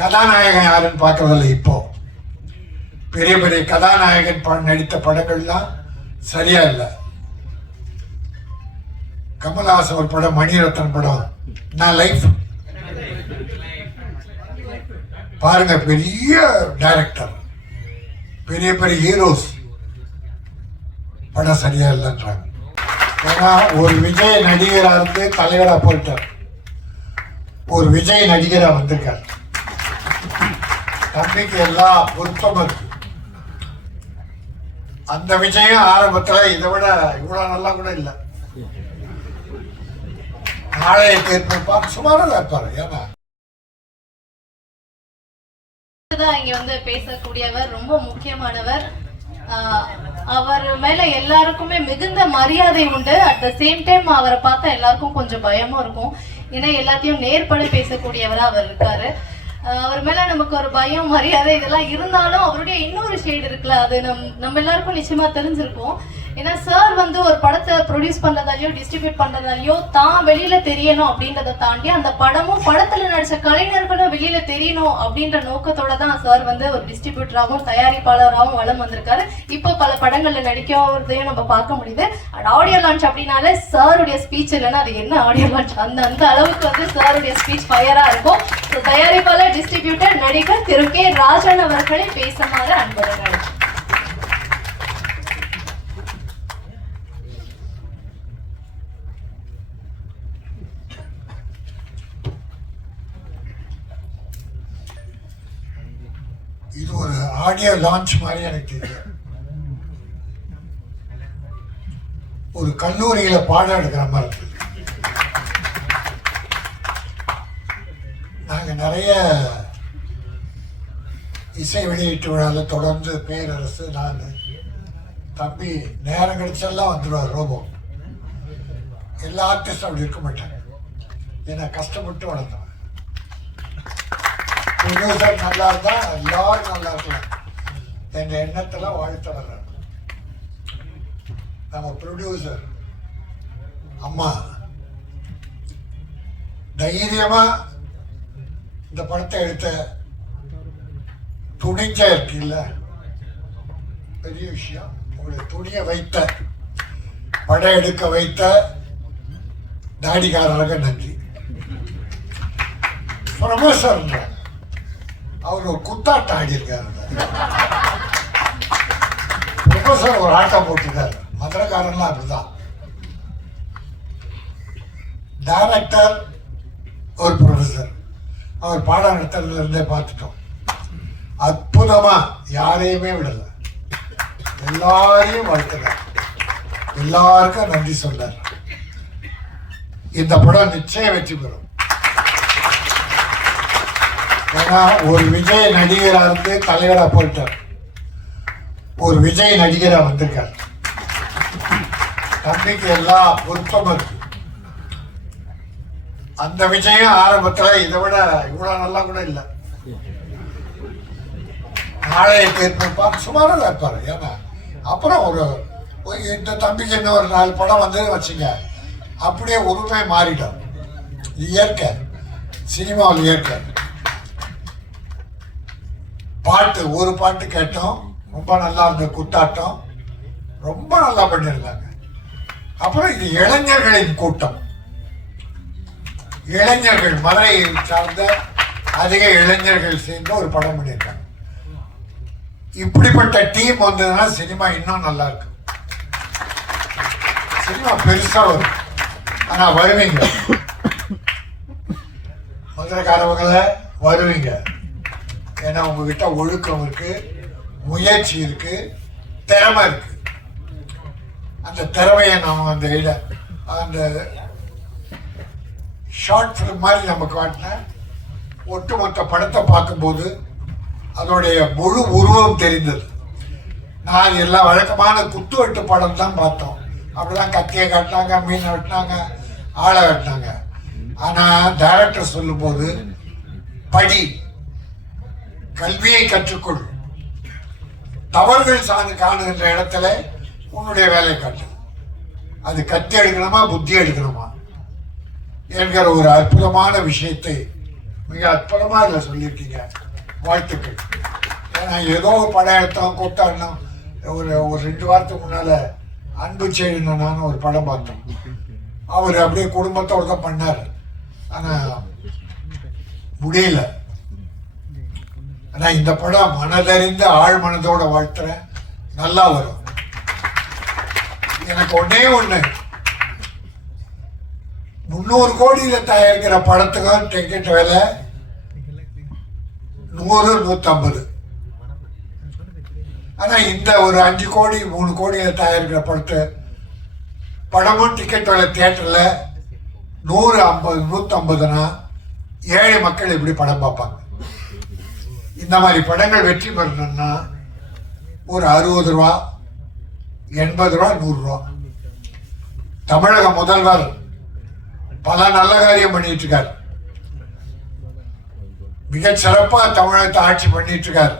கதாநாயகன் யாருன்னு பார்க்கறதில்ல. இப்போ பெரிய பெரிய கதாநாயகன் நடித்த படங்கள்லாம் சரியா இல்லை. கமல்ஹாசன் ஒரு படம், மணிரத்னம் படம், நான் லைஃப் பாருங்க. பெரிய டைரக்டர், பெரிய பெரிய ஹீரோஸ் படம் சரியா இல்லைன்றாங்க. ஏன்னா ஒரு விஜய் நடிகரா இருந்து தலைவரா போயிட்டார், ஒரு விஜய் நடிகரா வந்திருக்கார். தம்பிக்கு எல்லா பொருத்தமும் இருக்கு. அந்த விஜயம் ஆரம்பத்துல இதை விட இவ்வளவு நல்லா கூட இல்லை. நாளைய தேர்ப்பார் சுமாராக இருப்பாரு. ஏன்னா இங்க வந்து பேசக்கூடியவர் ரொம்ப முக்கியமானவர். அவர் மேல எல்லாருக்குமே மிகுந்த மரியாதை உண்டு. அட் த சேம் டைம் அவரை பார்த்தா எல்லாருக்கும் கொஞ்சம் பயமும் இருக்கும். ஏன்னா எல்லாத்தையும் நேர்பட பேசக்கூடியவரா அவர் இருக்காரு. அவர் மேல நமக்கு ஒரு பயம், மரியாதை இதெல்லாம் இருந்தாலும் அவருடைய இன்னொரு ஷேடு இருக்குல்ல, அது நம்ம எல்லாருக்கும் நிச்சயமா தெரிஞ்சிருக்கும். ஏன்னா சார் வந்து ஒரு படத்தை ப்ரொடியூஸ் பண்றதாலையோ டிஸ்ட்ரிபியூட் பண்றதாலையோ தான் வெளியில தெரியணும் அப்படின்றத தாண்டி அந்த படமும் படத்துல நடிச்ச கலைஞர்களும் வெளியில தெரியணும் அப்படின்ற நோக்கத்தோட தான் சார் வந்து ஒரு டிஸ்ட்ரிபியூட்டராகவும் தயாரிப்பாளராகவும் வளம் வந்திருக்காரு. இப்போ பல படங்கள்ல நடிக்கிறதையும் நம்ம பார்க்க முடியுது. ஆடியோ லான்ச் அப்படின்னாலே சாருடைய ஸ்பீச் இல்லைன்னா அது என்ன ஆடியோ லான்ச், அந்த அளவுக்கு வந்து சாருடைய ஸ்பீச் ஃபயரா இருக்கும். தயாரிப்பாளர், டிஸ்ட்ரிபியூட்டர், நடிகர் திரு கே ராஜன் அவர்களை பேசுமாறு அன்புடன். இது ஒரு ஆடியோ லான்ச் மாதிரி எனக்கு தெரியும். ஒரு கல்லூரியில பாடம் எடுக்கிற மாதிரி இருக்கு. நாங்க நிறைய இசை வெளியீட்டு விழாவில் தொடர்ந்து பேரரசு, நான், தம்பி நேரம் கிடைச்செல்லாம் வந்துடுவார். ரோபோ எல்லா ஆர்டிஸ்டும் அப்படி இருக்க மாட்டாங்க. ஏன்னா கஷ்டப்பட்டு வளர்ந்தவன். ப்ரொடியூசர் நல்லா இருந்தா எல்லாரும் நல்லா இருக்கலாம் என்ற எண்ணத்துல வாழ்த்து வர்றாங்க. நம்ம ப்ரொடியூசர் அம்மா தைரியமா இந்த படத்தை எடுத்த துணிஞ்ச இருக்குல்ல, பெரிய விஷயம். உங்களை துணிய வைத்த, படம் எடுக்க வைத்த தாடிக்காரராக நன்றி. ப்ரொஃபசர் அவர் ஒரு குத்தாட்டம் ஆடியிருக்காரு. ப்ரொஃபசர் ஒரு ஆட்டம் போட்டிருக்காரு. மதுரக்காரன்லாம் அப்படிதான். டைரக்டர் ஒரு ப்ரொஃபசர், அவர் பாடம் நடத்துறதுல இருந்தே பார்த்துட்டோம். அற்புதமா யாரையுமே விடல, எல்லாரையும் வாழ்த்துறார், எல்லாருக்கும் நன்றி சொன்னார். இந்த படம் நிச்சயம் வெற்றி பெறும். ஏன்னா ஒரு விஜய் நடிகரா இருந்து தலைவரா போயிட்டார், ஒரு விஜய் நடிகரா வந்திருக்கார். தம்பிக்கு எல்லா பொருத்தமும் இருக்கு. அந்த விஜயம் ஆரம்பத்துல இதை விட இவ்வளவு நல்லா கூட இல்லை. நாளைய தேர்ப்பார் சுமாராக இருப்பாரு. ஏன்னா அப்புறம் ஒரு இந்த தம்பிக்கு இன்னும் ஒரு 4 படம் வந்து வச்சுங்க, அப்படியே உரிமை மாறிடும். இயற்கை, சினிமாவில் இயற்கை. பாட்டு, ஒரு பாட்டு கேட்டோம், ரொம்ப நல்லா இருந்த குத்தாட்டம், ரொம்ப நல்லா பண்ணியிருந்தாங்க. அப்புறம் இது இளைஞர்களின் கூட்டம். இளைஞர்கள், மதுரையை சார்ந்த அதிக இளைஞர்கள் சேர்ந்து ஒரு படம் பண்ணியிருக்காங்க. இப்படிப்பட்ட டீம் வந்ததுன்னா சினிமா இன்னும் நல்லா இருக்கு. சினிமா பெருசா வரும். ஆனா வருவீங்க, மதுரைக்காரவங்களை வருவீங்க. ஏன்னா உங்ககிட்ட ஒழுக்கம் இருக்கு, முயற்சி இருக்கு, திறமை இருக்கு. அந்த திறமையை நம்ம அந்த ஷார்ட் ஃபிலிம் மாதிரி நம்ம காட்டின ஒட்டுமொத்த படத்தை பார்க்கும்போது அதோடைய முழு உருவம் தெரிந்தது. நான் எல்லாம் வழக்கமான குத்து வெட்டு படம் தான் பார்த்தோம். அப்படிதான் கத்தியை கட்டினாங்க, மீனை வெட்டினாங்க, ஆளை வெட்டினாங்க. ஆனா டைரக்டர் சொல்லும் போது படி, கல்வியை கற்றுக்கொள், தவறுகள் காணுகின்ற இடத்துல உன்னுடைய வேலை காட்டு. அது கத்தி எடுக்கணுமா புத்தி எடுக்கணுமா என்கிற ஒரு அற்புதமான விஷயத்தை மிக அற்புதமா இதில் சொல்லியிருக்கீங்க. வாழ்த்துக்கள். ஏன்னா ஏதோ ஒரு படம் எடுத்தோம் கூப்பிட்டாருன்னா ஒரு 2 வாரத்துக்கு முன்னால அன்பு செய்யணும் நானும் ஒரு படம் பார்த்தோம். அவர் அப்படியே குடும்பத்தோடு தான் பண்ணார். ஆனால் முடியல. ஆனால் இந்த படம் மனதறிந்த ஆழ் மனதோட வாழ்த்துறேன், நல்லா வரும். எனக்கு ஒன்னே ஒன்று, 300 கோடியில் தயாரிக்கிற படத்துக்கும் டிக்கெட் விலை 100-150. ஆனால் இந்த ஒரு 5 கோடி 3 கோடியில் தயாரிக்கிற படமும் டிக்கெட் விலை தியேட்டரில் 100-150-150னா ஏழை மக்கள் எப்படி படம் பார்ப்பாங்க? இந்த மாதிரி படங்கள் வெற்றி பெறணும்னா ஒரு 60 ரூபா, 80 ரூபா, 100 ரூபா. தமிழக முதல்வர் பல நல்ல காரியம் பண்ணிட்டு இருக்கார். மிக சிறப்பா தமிழகத்தை ஆட்சி பண்ணிட்டு இருக்கார்.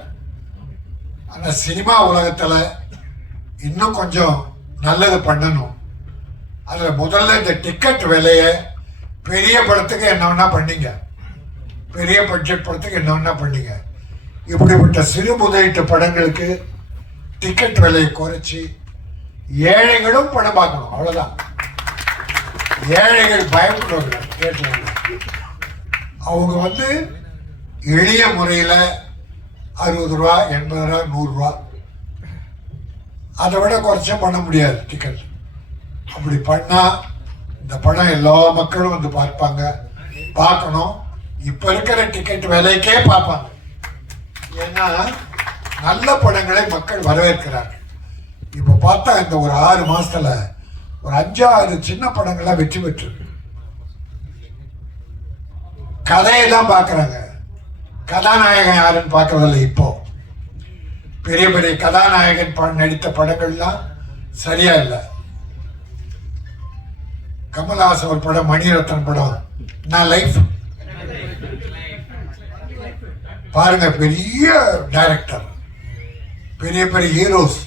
அந்த சினிமா உலகத்துல இன்னும் கொஞ்சம் நல்லது பண்ணணும். அதுல முதல்ல இந்த டிக்கெட் விலையை பெரிய படத்துக்கு என்ன வேணா பண்ணீங்க, பெரிய பட்ஜெட் படத்துக்கு என்ன வேணா பண்ணீங்க. இப்படிப்பட்ட சிறு முதலீட்டு படங்களுக்கு டிக்கெட் விலையை குறைச்சி ஏழைகளும் படம் பார்க்கணும், அவ்வளவுதான். ஏழைகள் பயப்படுவாங்க தியேட்டர். அவங்க எளிய முறையில் 60 ரூபா, 80 ரூபா, 100 ரூபா, அதை விட குறைச்சும் பண்ண முடியாது டிக்கெட். அப்படி பண்ணா இந்த படம் எல்லா மக்களும் பார்ப்பாங்க, பார்க்கணும். இப்ப இருக்கிற டிக்கெட் விலைக்கே பார்ப்பாங்க. ஏன்னா நல்ல படங்களை மக்கள் வரவேற்கிறார்கள். இப்ப பார்த்தா இந்த ஒரு 6 மாசத்துல ஒரு 5-6 சின்ன படங்கள்லாம் வெற்றி பெற்று கதையெல்லாம் பார்க்கறாங்க. கதாநாயகன் யாருன்னு பார்க்கறதில்ல. இப்போ பெரிய பெரிய கதாநாயகன் நடித்த படங்கள்லாம் சரியா இல்லை. கமல்ஹாசன் ஒரு படம், மணிரத்னம் படம், நான் லைஃப் பாருங்க, பெரிய டைரக்டர், பெரிய பெரிய ஹீரோஸ்,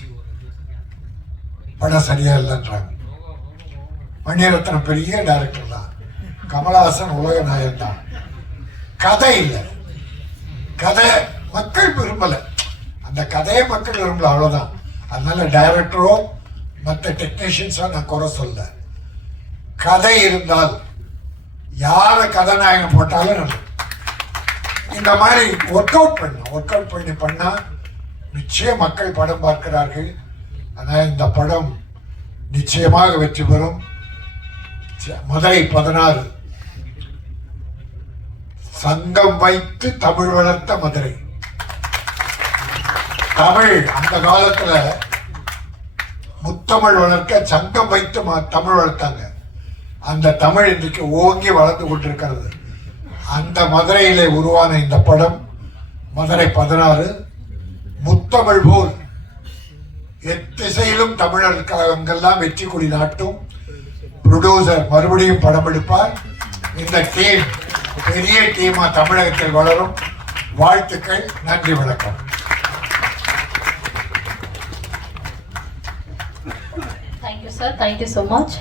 படம் சரியா இல்லைன்றாங்க. மணிரத்னம் பெரிய டைரக்டர் தான், கமல்ஹாசன் உலக நாயகன் தான். கதை இல்லை, கதை மக்கள் விரும்பல, அந்த கதையை மக்கள் விரும்பல, அவ்வளவுதான். அதனால டைரக்டரோ மற்ற டெக்னீஷியன்ஸோ நான் குறை சொல்ல. கதை இருந்தால் யார கதாநாயகம் போட்டாலும் நல்லது. இந்த மாதிரி ஒர்க் அவுட் பண்ணா நிச்சயம் மக்கள் படம் பார்க்கிறார்கள். ஆனால் இந்த படம் நிச்சயமாக வெற்றி பெறும். மதுரை 16 சங்கம் வைத்து தமிழ் வளர்த்த மதுரை. தமிழ் அந்த காலத்துல முத்தமிழ் வளர்க்க சங்கம் வைத்து தமிழ் வளர்த்தாங்க. அந்த தமிழ் இன்றைக்கு ஓங்கி வளர்ந்து கொண்டிருக்கிறது. அந்த மதுரையிலே உருவான இந்த படம் மதுரை 16 முத்தமிழ் போல் எத்திசையிலும் தமிழர் கழகங்கள்லாம் வெற்றி கொடி நாட்டும். ப்ரொடியூசர் மறுபடியும் படம் எடுப்பார். இந்த டீம் பெரிய டீமா தமிழகத்தில் வளரும். வாழ்த்துக்கள். நன்றி, வணக்கம். Thank you, sir. Thank you so much.